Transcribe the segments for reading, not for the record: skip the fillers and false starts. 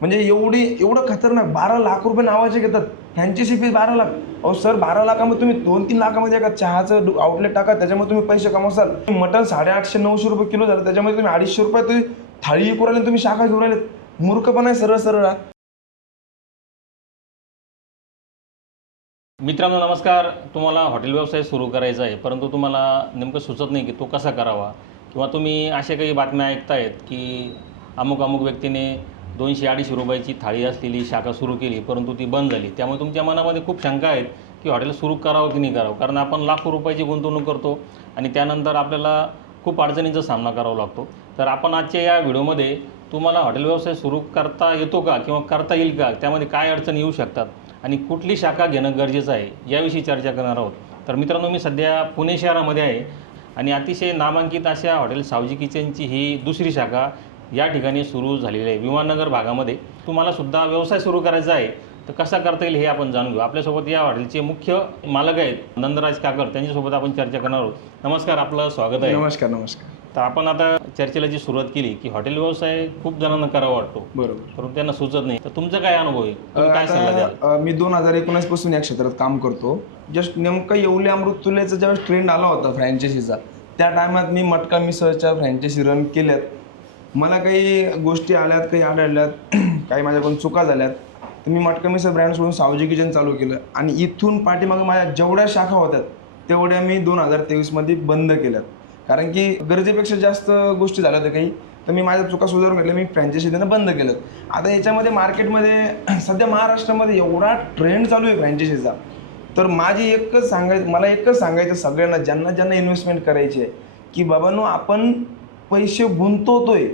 म्हणजे एवढं खतरनाक 12 लाख रुपये नावाचे घेतात. Franchise fee 12 lakh. अहो सर, 12 लाखामध्ये तुम्ही 2-3 लाखामध्ये एका चहाचं आउटलेट टाका, त्याच्यामध्ये तुम्ही पैसे कमवसाल. मटण 850-900 रुपये किलो झालं, त्याच्यामध्ये तुम्ही 250 रुपये तुम्ही थाळी विकू राहिले, तुम्ही शाखा घेऊन राहिले. मूर्खपणा आहे सरळ सरळ. मित्रांनो नमस्कार. तुम्हाला हॉटेल व्यवसाय सुरू करायचा आहे, परंतु तुम्हाला नेमकं सुचत नाही की तो कसा करावा, किंवा तुम्ही अशा काही बातम्या ऐकतायत की अमुक व्यक्तीने 200-250 रुपयाची थाळी असलेली शाखा सुरू केली, परंतु ती बंद झाली. त्यामुळे तुमच्या मनामध्ये खूप शंका आहेत की हॉटेल सुरू करावं की नाही करावं, कारण आपण लाखो रुपयाची गुंतवणूक करतो आणि त्यानंतर आपल्याला खूप अडचणींचा सामना करावा लागतो. तर आपण आजच्या या व्हिडिओमध्ये तुम्हाला हॉटेल व्यवसाय सुरू करता येतो का किंवा करता येईल का, त्यामध्ये काय अडचणी येऊ शकतात आणि कुठली शाखा घेणं गरजेचं आहे याविषयी चर्चा करणार आहोत. तर मित्रांनो, मी सध्या पुणे शहरामध्ये आहे आणि अतिशय नामांकित अशा हॉटेल सावजी किचनची ही दुसरी शाखा या ठिकाणी सुरू झालेली आहे, विमाननगर भागामध्ये. तुम्हालासुद्धा व्यवसाय सुरू करायचा आहे तर कसा करता येईल हे आपण जाणून घेऊ. आपल्यासोबत या हॉटेलचे मुख्य मालक आहेत नंदराज काकर, त्यांच्यासोबत आपण चर्चा करणार आहोत. नमस्कार, आपलं स्वागत आहे. नमस्कार. नमस्कार. तर आपण आता चर्चेला जी सुरुवात केली की हॉटेल व्यवसाय खूप जणांना करावा वाटतो, बरोबर, परंतु त्यांना सुचत नाही. तर तुमचा काय अनुभव आहे, तुम्ही काय सल्ला द्याल? मी 2019 पासून या क्षेत्रात काम करतो. जस्ट नेमकं येवले अमृततुल्यचा ज्यावेळेस ट्रेंड आला होता फ्रँचायसीचा, त्या टायमात मी मटका मिसळच्या फ्रँचायसी रन केल्यात. मला काही गोष्टी आल्यात, काही आढळल्यात, काही माझ्याकडून चुका झाल्यात. तर मी मटका मिसळ ब्रँड सोडून सावजी किचन चालू केलं आणि इथून पाठीमागं माझ्या जेवढ्या शाखा होत्यात तेवढ्या मी 2023मध्ये बंद केल्यात. कारण की गरजेपेक्षा जास्त गोष्टी झाल्या होत्या काही, तर मी माझ्या चुका सुधारून घेतल्या, मी फ्रँचायसी देणं बंद केलं. आता याच्यामध्ये मार्केटमध्ये सध्या महाराष्ट्रामध्ये एवढा ट्रेंड चालू आहे फ्रँचायसीचा, तर मला एकच सांगायचं सगळ्यांना, ज्यांना इन्व्हेस्टमेंट करायची आहे, की बाबांनो, आपण पैसे गुंतवतोय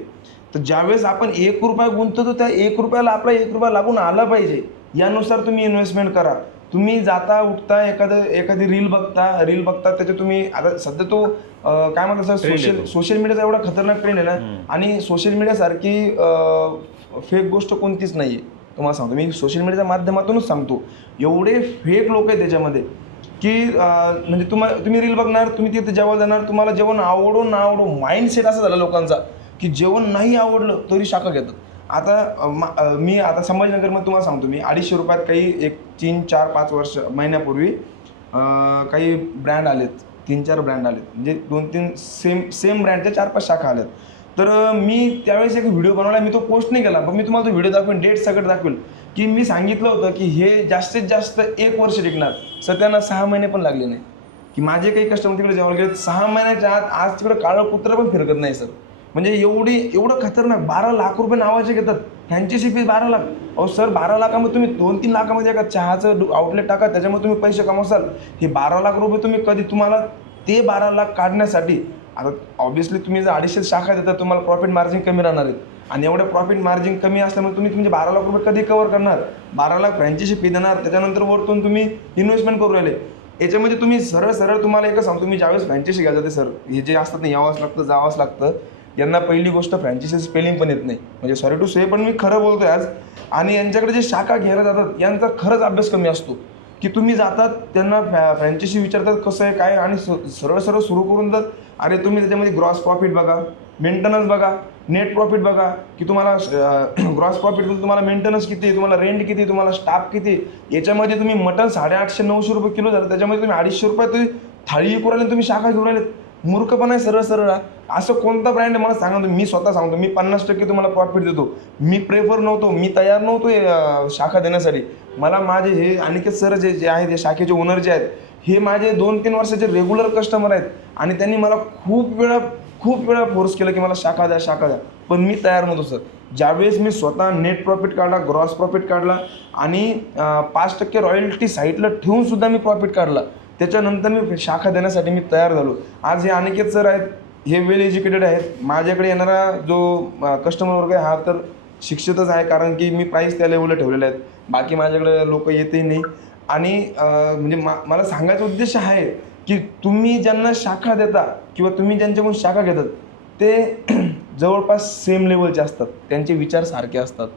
तर ज्यावेळेस आपण 1 रुपया गुंतवतो त्या 1 रुपयाला आपला 1 रुपया लागून आला पाहिजे, यानुसार तुम्ही इन्व्हेस्टमेंट करा. तुम्ही जाता उठता एखादी रील बघता त्याच्यात तुम्ही, आता सध्या तो काय म्हणतात सर, सोशल मीडियाचा एवढा खतरनाक ट्रेंड आहे ना, आणि सोशल मीडियासारखी फेक गोष्ट कोणतीच नाही आहे. तुम्हाला सांगतो, मी सोशल मीडियाच्या माध्यमातूनच सांगतो, एवढे फेक लोक आहेत त्याच्यामध्ये की म्हणजे तुम्ही रील बघणार, तुम्ही तिथे जेवण जाणार, तुम्हाला जेवण आवडो ना आवडो, माइंडसेट असा झाला लोकांचा की जेवण नाही आवडलं तरी शाखा घेतात. आता मी संभाजीनगरमध्ये तुम्हाला सांगतो, मी 250 रुपयात काही 3-4-5 वर्ष महिन्यापूर्वी काही ब्रँड आलेत, 3-4 ब्रँड आलेत, म्हणजे 2-3 सेम ब्रँडच्या 4-5 शाखा आल्यात. तर मी त्यावेळेस एक व्हिडिओ बनवला, मी तो पोस्ट नाही केला, पण मी तुम्हाला तो व्हिडिओ दाखवेन, डेट सगळं दाखवेल, की मी सांगितलं होतं की हे जास्तीत जास्त 1 वर्ष टिकणार. सर त्यांना 6 महिने पण लागले नाही. की माझे काही कस्टमर तिकडे जेव्हा गेले 6 महिन्याच्या आत आज तिकडे काळं कुत्रं पण फिरकत नाही सर. म्हणजे एवढं खतरनाक 12 लाख रुपये नावाचे घेतात. Franchise fee 12 lakh. अहो सर, 12 लाखामध्ये तुम्ही 2-3 लाखामध्ये एका चहाचं आउटलेट टाका, त्याच्यामध्ये तुम्ही पैसे कमवसाल. हे 12 लाख रुपये तुम्हाला ते 12 लाख काढण्यासाठी, आता ऑब्व्हियसली तुम्ही जर 250 शाखा देतात, तुम्हाला प्रॉफिट मार्जिन कमी राहणार आहेत, आणि एवढं प्रॉफिट मार्जिन कमी असल्यामुळे तुम्ही तुमचे 12 लाख रुपये कधी कव्हर करणार? 12 लाख फ्रँचायसी फी देणार, त्याच्यानंतर वरतून तुम्ही इन्व्हेस्टमेंट करू राहिले. याच्यामध्ये तुम्ही सरळ तुम्हाला एकच सांगतो, तुम्ही ज्यावेळेस फ्रँचायसी घ्यायचं ते सर, हे जे असतात नाही, यावंच लागतं, जावंच लागतं. यांना पहिली गोष्ट फ्रँचायसी स्पेलिंग पण येत नाही, म्हणजे सॉरी टू से, पण मी खरं बोलतोय आज. आणि यांच्याकडे जे शाखा घ्यायला जातात यांचा खरंच अभ्यास कमी असतो, की तुम्ही जातात त्यांना फ्रँचायसी विचारतात कसं आहे काय, आणि सरळ सुरू करून जातात. अरे तुम्ही त्याच्यामध्ये ग्रॉस प्रॉफिट बघा, मेंटेनन्स बघा, नेट प्रॉफिट बघा, की तुम्हाला ग्रॉस प्रॉफिट तुम्हाला मेंटेनन्स किती, तुम्हाला रेंट किती, तुम्हाला स्टाफ किती. याच्यामध्ये तुम्ही मटण 850-900 रुपये किलो झालं, त्याच्यामध्ये तुम्ही 250 रुपये तुम्ही थाळी विकू राहिले, तुम्ही शाखा घेऊन राहिलेत. मूर्खपणा आहे सरळ. असं कोणता ब्रँड आहे मला सांगा. मी स्वतः सांगतो, मी 50% तुम्हाला प्रॉफिट देतो. मी प्रेफर नव्हतो, मी तयार नव्हतो शाखा देण्यासाठी. मला माझे हे अनिकेत सर जे आहेत, हे शाखेचे ओनर जे आहेत, हे माझे 2-3 वर्षाचे रेग्युलर कस्टमर आहेत, आणि त्यांनी मला खूप वेळा फोर्स केलं की मला शाखा द्या, पण मी तयार नव्हतो सर. ज्यावेळेस मी स्वतः नेट प्रॉफिट काढला, ग्रॉस प्रॉफिट काढला, आणि 5% रॉयल्टी साईडला ठेवून सुद्धा मी प्रॉफिट काढला, त्याच्यानंतर मी शाखा देण्यासाठी मी तयार झालो. आज हे अनिकेत सर आहेत, हे वेल एज्युकेटेड आहेत. माझ्याकडे येणारा जो कस्टमर वर्ग आहे हा तर शिक्षितच आहे, कारण की मी प्राईस त्या लेवलला ठेवलेले आहेत. बाकी माझ्याकडे लोक येतही नाही. आणि म्हणजे मला सांगायचा उद्देश आहे की तुम्ही ज्यांना शाखा देता किंवा तुम्ही ज्यांच्याकडून शाखा घेतात ते जवळपास सेम लेवलचे असतात, त्यांचे विचार सारखे असतात.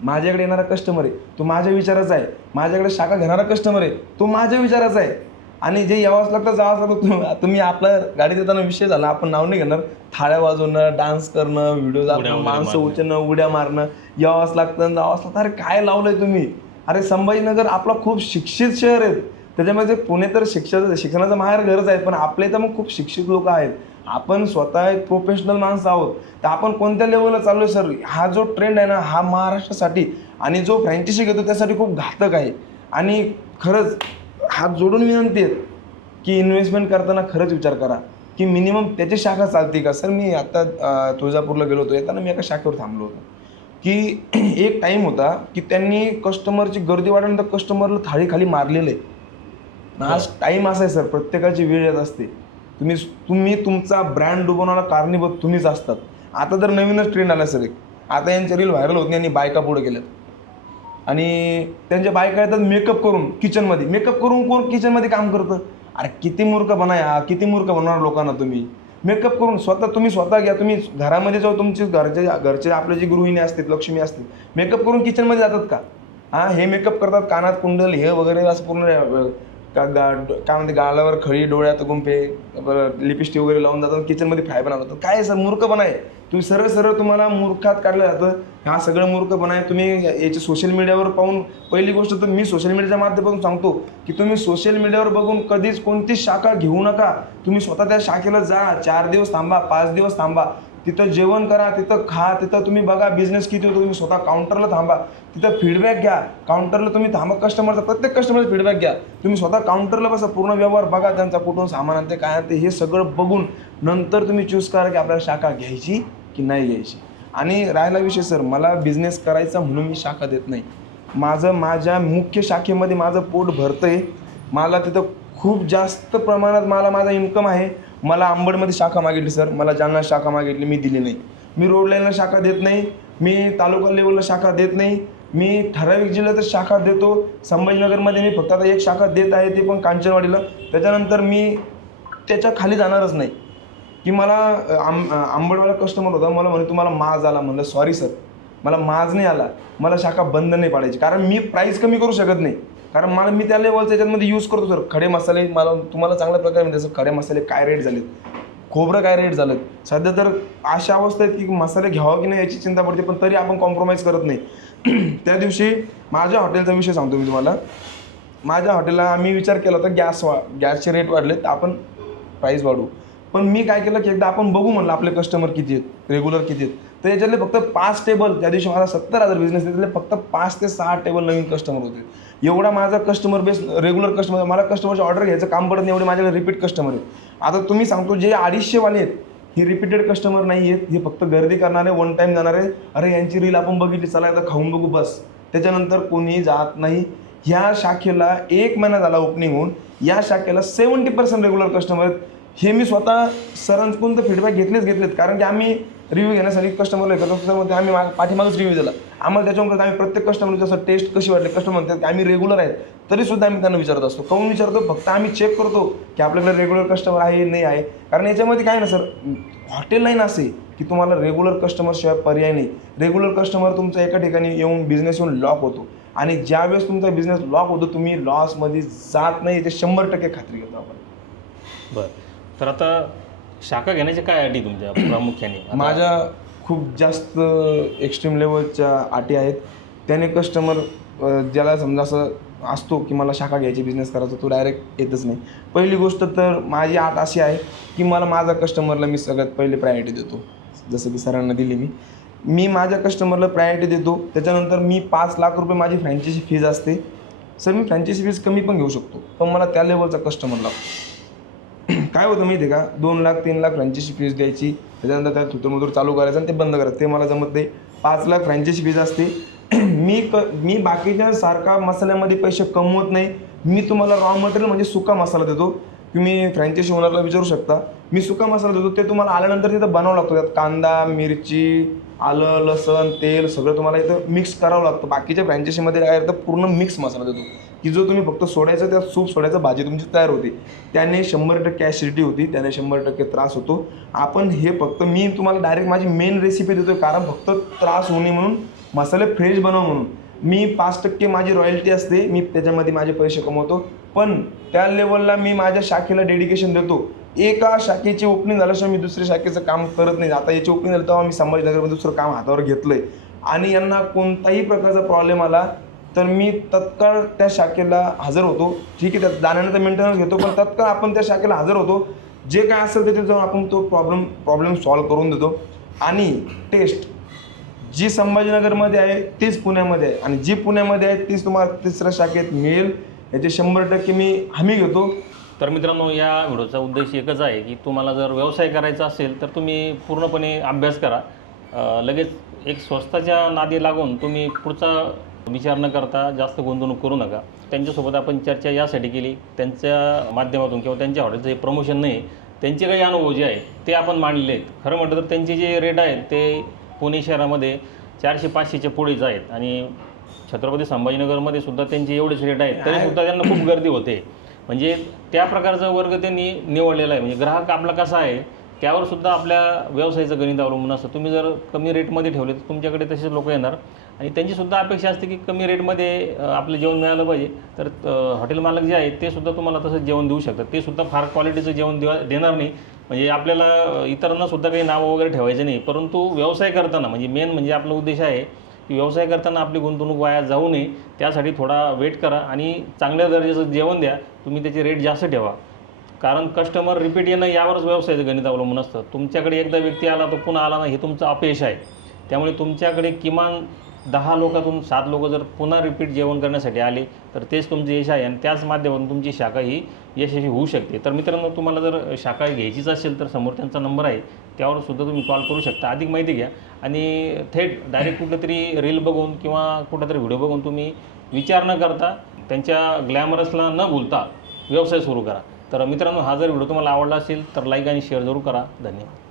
माझ्याकडे येणारा कस्टमर आहे तो माझ्या विचाराचा आहे, माझ्याकडे शाखा घेणारा कस्टमर आहे तो माझ्या विचाराचा आहे. आणि जे यावंच लागतं जावंच लागतं. तुम्ही आपल्या गाडीत येताना विषय झाला, आपण नाव नाही घेणार, थाळ्या वाजवणं, डान्स करणं, व्हिडिओ दाखवणं, माणसं उचलणं, उड्या मारणं, यावंच लागतं जावंच लागतं. अरे काय लावलंय तुम्ही? अरे संभाजीनगर आपला खूप शिक्षित शहर आहे, त्याच्यामध्ये पुणे तर शिक्षणाचं माहेर घरच आहे, पण आपल्या इथं मग खूप शिक्षित लोक आहेत. आपण स्वतः एक प्रोफेशनल माणसं आहोत, तर आपण कोणत्या लेवलला चाललो आहे सर? हा जो ट्रेंड आहे ना, हा महाराष्ट्रासाठी आणि जो फ्रँचायझी घेतो त्यासाठी खूप घातक आहे. आणि खरंच हात जोडून विनंती आहेत की इन्व्हेस्टमेंट करताना खरंच विचार करा की मिनिमम त्याची शाखा चालते का. सर मी आत्ता तुळजापूरला गेलो होतो, येताना मी एका शाखेवर थांबलो होतो की एक टाईम होता की त्यांनी कस्टमरची गर्दी वाढल्यानंतर कस्टमरला थाळी खाली मारलेलं आहे. आज टाईम असा आहे सर, प्रत्येकाची वेळ येत असते. तुम्ही तुमचा ब्रँड डुबवण्याला कारणीभूत तुम्हीच असतात. आता तर नवीनच ट्रेंड आला सर एक, आता यांच्या रील व्हायरल होत नाही आणि बायका पुढे गेल्यात आणि त्यांच्या बायका येतात मेकअप करून किचनमध्ये. मेकअप करून कोण किचनमध्ये काम करतं? अरे किती मूर्खपणा आहे, किती मूर्ख बनवणार लोकांना तुम्ही. मेकअप करून तुम्ही स्वतः घ्या. तुम्ही घरामध्ये जाऊ, तुमचे घरचे आपले जे गृहिणी असतात, लक्ष्मी असते, मेकअप करून किचनमध्ये जातात का? हां, हे मेकअप करतात, कानात कुंडल हे वगैरे असं पूर्ण काय म्हणते, गालावर खळी, डोळ्यात गुंफे, लिपस्टिक वगैरे लावून जातात, किचनमध्ये फ्राय बनवतात. काय सर मूर्खपणा आहे. तुम्ही सरळ तुम्हाला मूर्खात काढलं जातं. हा सगळं मूर्खपणा आहे. तुम्ही याचे सोशल मीडियावर पाहून, पहिली गोष्ट तर मी सोशल मीडियाच्या माध्यमातून सांगतो की तुम्ही सोशल मीडियावर बघून कधीच कोणतीच शाखा घेऊ नका. तुम्ही स्वतः त्या शाखेला जा, 4 दिवस थांबा, 5 दिवस थांबा, तिथं जेवण करा, तिथं खा, तिथं तुम्ही बघा बिझनेस किती होतो. तुम्ही स्वतः काउंटरला थांबा, तिथं फीडबॅक घ्या. काउंटरला तुम्ही थांबा, कस्टमरचा प्रत्येक कस्टमरचा फीडबॅक घ्या. तुम्ही स्वतः काउंटरला बसा, पूर्ण व्यवहार बघा, त्यांचा कुठून सामान आणते, काय आणते, हे सगळं बघून नंतर तुम्ही चूज करा की आपल्याला शाखा घ्यायची की नाही घ्यायची. आणि राहिला विषय सर, मला बिझनेस करायचा म्हणून मी शाखा देत नाही. माझ्या मुख्य शाखेमध्ये माझं पोट भरतंय. मला तिथं खूप जास्त प्रमाणात माझा इन्कम आहे. मला अंबडमध्ये शाखा मागितली सर, मला जालना शाखा मागितली, मी दिली नाही. मी रोड लाईनला शाखा देत नाही, मी तालुका लेवलला शाखा देत नाही, मी ठराविक जिल्ह्यातच शाखा देतो. संभाजीनगरमध्ये मी फक्त आता एक शाखा देत आहे, ते पण कांचनवाडीला. त्याच्यानंतर मी त्याच्या खाली जाणारच नाही. की मला आंबडवाला कस्टमर होता, मला म्हणे तुम्हाला माज आला. म्हणलं सॉरी सर, मला माज नाही आला, मला शाखा बंद नाही पाडायची. कारण मी प्राईस कमी करू शकत नाही, कारण मी त्या लेवलचं याच्यामध्ये यूज करतो सर. खडे मसाले मला तुम्हाला चांगल्या प्रकारे म्हणजे सर, खडे मसाले काय रेट झालेत, खोबरं काय रेट झालं. सध्या तर अशा अवस्था आहेत की मसाले घ्यावा की नाही याची चिंता पडते, पण तरी आपण कॉम्प्रोमाइज करत नाही. त्या दिवशी माझ्या हॉटेलचा विषय सांगतो मी तुम्हाला. माझ्या हॉटेलला आम्ही विचार केला होता गॅसचे रेट वाढले तर आपण प्राईस वाढवू. पण मी काय केलं की एकदा आपण बघू म्हणलं आपले कस्टमर किती आहेत, रेग्युलर किती आहेत. तर याच्यातले फक्त 5 टेबल, त्या दिवशी माझा 70,000 बिझनेस, त्यातले फक्त 5 ते 6 टेबल नवीन कस्टमर होते. एवढा माझा कस्टमर बेस, रेग्युलर कस्टमर, मला कस्टमरची ऑर्डर घ्यायचं काम पडत नाही, एवढे माझ्याकडे रिपीट कस्टमर आहेत. आता तुम्ही सांगतो जे 250 वाले आहेत, हे रिपीटेड कस्टमर नाही आहेत, हे फक्त गर्दी करणारे, वन टाईम जाणारे. अरे यांची रील आपण बघितली, चला एकदा खाऊन बघू बस, त्याच्यानंतर कोणी जात नाही. ह्या शाखेला 1 महिना झाला ओपनिंग होऊन, या शाखेला 70% रेग्युलर कस्टमर आहेत. हे मी स्वतः सरांकडून तर फीडबॅक घेतलेत, कारण की आम्ही रिव्ह्यू घेण्यासाठी कस्टमरला करतो. सर आम्ही मागच रिव्ह्यू दिला आम्हाला, त्याच्यामुळे आम्ही प्रत्येक कस्टमर जसं टेस्ट कशी वाटली, कस्टमर म्हणतात की आम्ही रेग्युलर आहेत, तरीसुद्धा आम्ही त्यांना विचारत असतो. काहून विचारतो? फक्त आम्ही चेक करतो की आपल्याकडे रेग्युलर कस्टमर आहे नाही आहे. कारण याच्यामध्ये काय ना सर, हॉटेल लाईन असे की तुम्हाला रेग्युलर कस्टमरशिवाय पर्याय नाही. रेग्युलर कस्टमर तुमचा एका ठिकाणी येऊन बिझनेस येऊन लॉक होतो, आणि ज्यावेळेस तुमचा बिझनेस लॉक होतो तुम्ही लॉसमध्ये जात नाही, ते 100% खात्री घेतो आपण. बरं, तर आता शाखा घेण्याच्या काय अटी तुमच्या प्रामुख्याने? माझ्या खूप जास्त एक्स्ट्रीम लेवलच्या अटी आहेत. त्याने कस्टमर ज्याला समजा असं असतो की मला शाखा घ्यायची, बिझनेस करायचा, तो डायरेक्ट येतच नाही. पहिली गोष्ट तर माझी अट अशी आहे की माझा कस्टमरला मी सगळ्यात पहिले प्रायोरिटी देतो. जसं की सरांना दिली मी माझ्या कस्टमरला प्रायोरिटी देतो. त्याच्यानंतर मी 5 लाख रुपये माझी फ्रँचायझी फीज असते. सर मी फ्रँचायझी फीज कमी पण घेऊ शकतो, पण मला त्या लेवलचा कस्टमर लागतो. काय होतं माहिती आहे का, 2 लाख 3 लाख फ्रँचायझी फीज द्यायची, त्याच्यानंतर त्यात थुतूरमधूर चालू करायचं आणि ते बंद करायचं, ते मला जमत नाही. 5 लाख फ्रँचायझी फीज असते. मी बाकीच्या सारखा मसाल्यामध्ये पैसे कमवत नाही. मी तुम्हाला रॉ मटेरियल म्हणजे सुका मसाला देतो. तुम्ही फ्रँचायझी ओनरला विचारू शकता. मी सुका मसाला देतो, ते तुम्हाला आल्यानंतर तिथं बनावं लागतो. त्यात कांदा, मिरची, आलं, लसण, तेल सगळं तुम्हाला इथं मिक्स करावं लागतं. बाकीच्या फ्रँचायझीमध्ये काय तर पूर्ण मिक्स मसाला देतो की जो तुम्ही फक्त सोडायचं, त्यात सूप सोडायचं, भाजी तुमची तयार होते. त्याने 100% ॲसिडिटी होती, त्याने 100% त्रास होतो. आपण हे फक्त मी तुम्हाला डायरेक्ट माझी मेन रेसिपी देतो, कारण फक्त त्रास होणे म्हणून, मसाले फ्रेश बनव म्हणून. मी 5% माझी रॉयल्टी असते, मी त्याच्यामध्ये माझे पैसे कमवतो, पण त्या लेवलला मी माझ्या शाखेला डेडिकेशन देतो. एका शाखेची ओपनिंग झाल्याशिवाय मी दुसऱ्या शाखेचं काम करत नाही. आता याची ओपनिंग झाली तेव्हा मी संभाजीनगरमध्ये दुसरं काम हातावर घेतलं आहे आणि यांना कोणताही प्रकारचा प्रॉब्लेम आला तर मी तत्काळ त्या शाखेला हजर होतो. ठीक आहे, त्यात जाण्यानंतर मेंटेनन्स घेतो, पण तत्काळ आपण त्या शाखेला हजर होतो. जे काय असेल ते जाऊन आपण तो प्रॉब्लेम सॉल्व्ह करून देतो. आणि टेस्ट जी संभाजीनगरमध्ये आहे तीच पुण्यामध्ये आहे आणि जी पुण्यामध्ये आहे तीच तुम्हाला तिसऱ्या शाखेत मिळेल, याची 100% मी हमी घेतो. तर मित्रांनो, या व्हिडिओचा उद्देश एकच आहे की तुम्हाला जर व्यवसाय करायचा असेल तर तुम्ही पूर्णपणे अभ्यास करा. लगेच एक स्वस्ताच्या नादी लागून तुम्ही पुढचा विचार न करता जास्त गुंतवणूक करू नका. त्यांच्यासोबत आपण चर्चा यासाठी केली, त्यांच्या माध्यमातून किंवा त्यांच्या हॉटेलचं हे प्रमोशन नाही, त्यांचे काही अनुभव जे आहे ते आपण मांडले आहेत. खरं म्हटलं तर त्यांचे जे रेट आहेत ते पुणे शहरामध्ये 400-500च्या पुढेच आहेत आणि छत्रपती संभाजीनगरमध्ये सुद्धा त्यांचे एवढेच रेट आहेत, तरीसुद्धा त्यांना खूप गर्दी होते. म्हणजे त्या प्रकारचा वर्ग त्यांनी निवडलेला आहे. म्हणजे ग्राहक आपला कसा आहे त्यावर सुद्धा आपल्या व्यवसायाचं गणित अवलंबून असतं. तुम्ही जर कमी रेटमध्ये ठेवले तर तुमच्याकडे तसेच लोक येणार आणि त्यांचीसुद्धा अपेक्षा असते की कमी रेटमध्ये आपलं जेवण मिळालं पाहिजे. तर हॉटेल मालक जे आहेत ते सुद्धा तुम्हाला तसंच जेवण देऊ शकतात. ते सुद्धा फार क्वालिटीचं जेवण देणार नाही. म्हणजे आपल्याला इतरांना सुद्धा काही नावं वगैरे ठेवायचं नाही, परंतु व्यवसाय करताना म्हणजे मेन म्हणजे आपला उद्देश आहे की व्यवसाय करताना आपली गुंतवणूक वाया जाऊ नये, त्यासाठी थोडा वेट करा आणि चांगल्या दर्जाचं जेवण द्या. तुम्ही त्याचे रेट जास्त ठेवा, कारण कस्टमर रिपीट येणं यावरच व्यवसायाचं गणित अवलंबून असतं. तुमच्याकडे एकदा व्यक्ती आला तो पुन्हा आला नाही हे तुमचं अपयश आहे. त्यामुळे तुमच्याकडे किमान 10 लोकातून 7 लोक जर पुन्हा रिपीट जेवण करण्यासाठी आले तर तेच तुमचं यश आहे आणि त्याच माध्यमातून तुमची शाखा ही यशस्वी होऊ शकते. तर मित्रांनो, तुम्हाला जर शाखा घ्यायचीच असेल तर समोर त्यांचा नंबर आहे, त्यावर सुद्धा तुम्ही कॉल करू शकता. अधिक माहिती घ्या आणि थेट डायरेक्ट कुठंतरी रील बघून किंवा कुठंतरी व्हिडिओ बघून तुम्ही विचार न करता त्यांच्या ग्लॅमरसला न भूलता व्यवसाय सुरू करा. तर मित्रांनो, हा जर व्हिडिओ तुम्हाला आवडला असेल तर लाईक आणि शेअर जरूर करा. धन्यवाद.